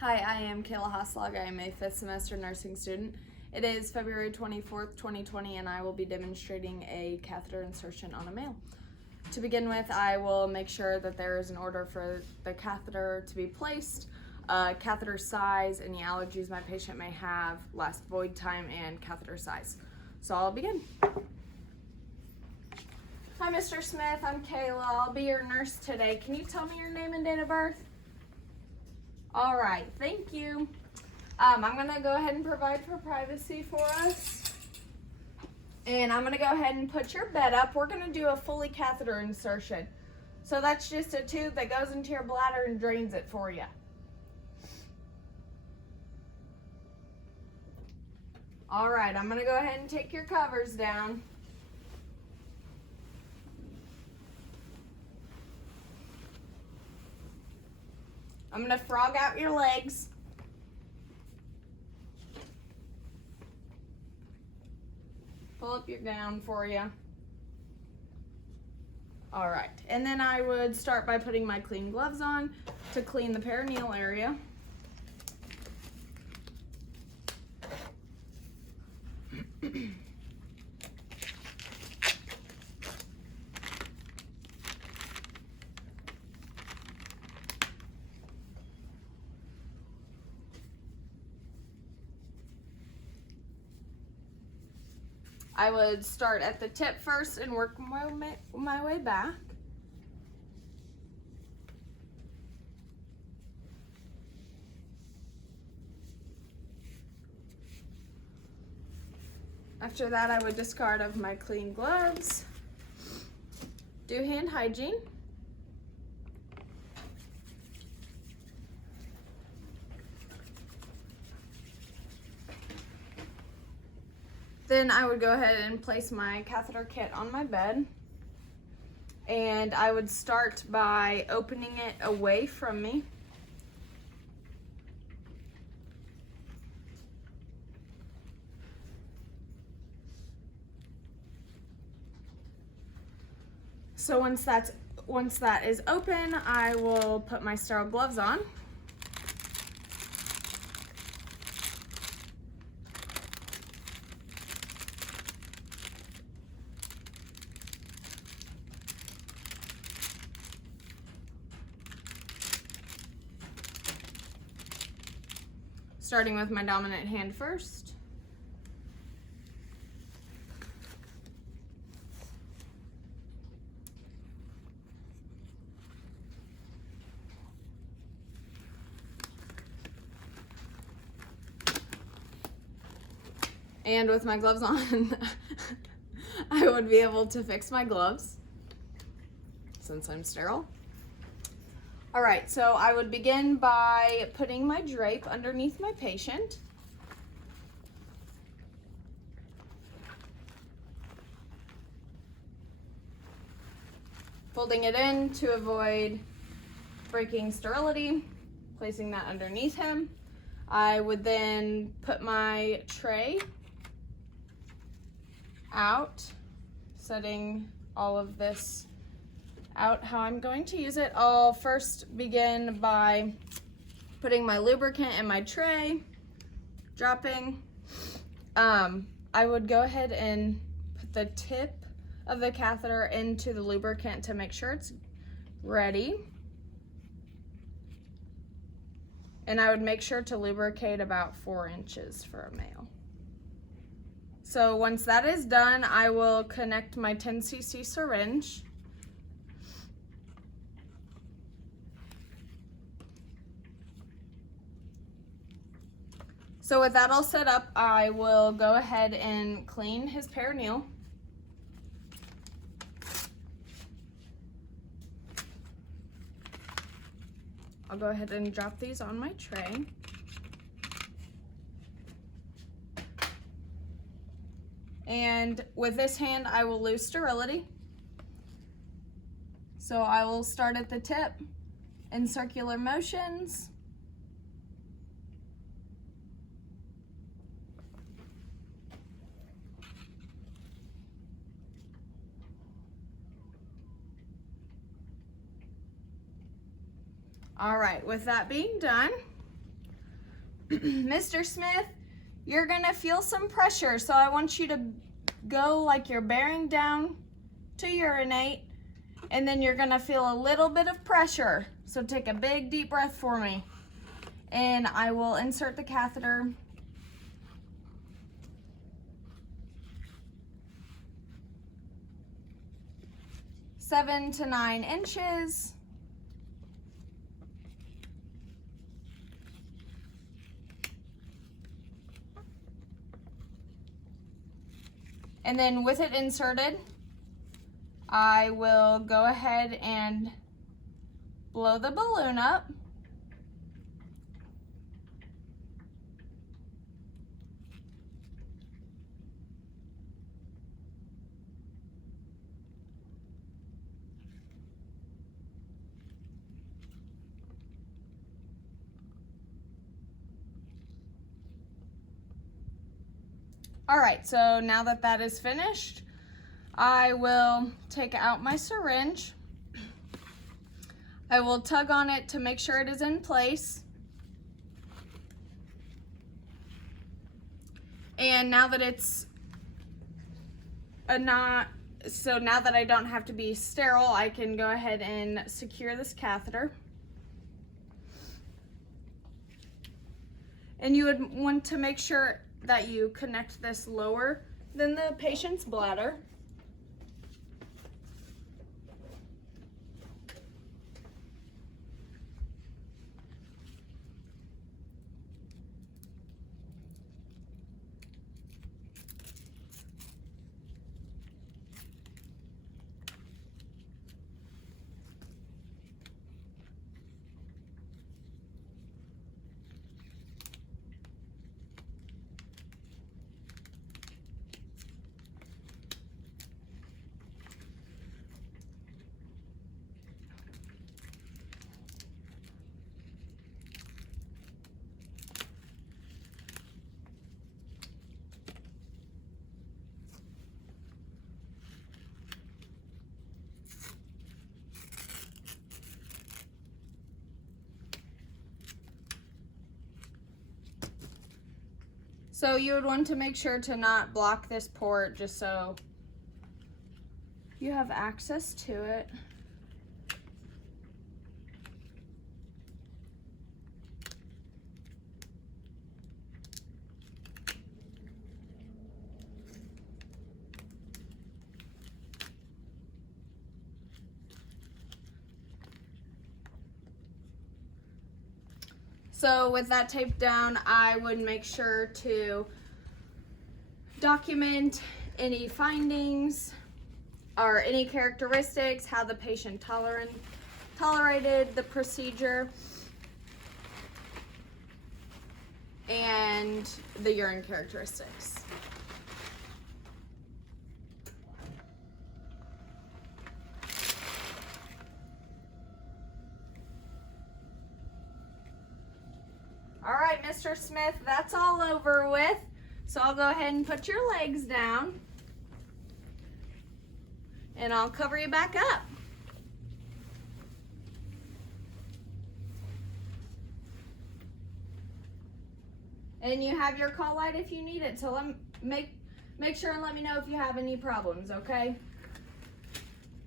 Hi, I am Kayla Haslag. I am a 5th semester nursing student. It is February 24th, 2020, and I will be demonstrating a catheter insertion on a male. To begin with, I will make sure that there is an order for the catheter to be placed, catheter size, any allergies my patient may have, last void time, and catheter size. So I'll begin. Hi, Mr. Smith. I'm Kayla. I'll be your nurse today. Can you tell me your name and date of birth? All right, thank you. I'm gonna go ahead and provide for privacy for us. And I'm gonna go ahead and put your bed up. We're gonna do a fully catheter insertion. So that's just a tube that goes into your bladder and drains it for you. All right, I'm gonna go ahead and take your covers down. I'm gonna frog out your legs. Pull up your gown for you. All right, and then I would start by putting my clean gloves on to clean the perineal area. I would start at the tip first and work my way back. After that, I would discard of my clean gloves, do hand hygiene. Then I would go ahead and place my catheter kit on my bed. And I would start by opening it away from me. So once that is open, I will put my sterile gloves on. Starting with my dominant hand first. And with my gloves on, I would be able to fix my gloves since I'm sterile. All right, so I would begin by putting my drape underneath my patient. Folding it in to avoid breaking sterility, placing that underneath him. I would then put my tray out, setting all of this out how I'm going to use it. I'll first begin by putting my lubricant in my tray, dropping. I would go ahead and put the tip of the catheter into the lubricant to make sure it's ready. And I would make sure to lubricate about 4 inches for a male. So once that is done, I will connect my 10 cc syringe. So with that all set up, I will go ahead and clean his perineal. I'll go ahead and drop these on my tray. And with this hand, I will lose sterility. So I will start at the tip in circular motions. All right, with that being done, Mr. Smith, you're gonna feel some pressure, so I want you to go like you're bearing down to urinate, and then you're gonna feel a little bit of pressure. So take a big deep breath for me, and I will insert the catheter. Seven to 9 inches. And then with it inserted, I will go ahead and blow the balloon up. All right, so now that that is finished, I will take out my syringe. I will tug on it to make sure it is in place. And now that it's now that I don't have to be sterile, I can go ahead and secure this catheter. And you would want to make sure that you connect this lower than the patient's bladder. So you would want to make sure to not block this port, just so you have access to it. So with that taped down, I would make sure to document any findings or any characteristics, how the patient tolerated the procedure, and the urine characteristics. All right, Mr. Smith, that's all over with. So I'll go ahead and put your legs down, and I'll cover you back up. And you have your call light if you need it, so make sure and let me know if you have any problems, okay?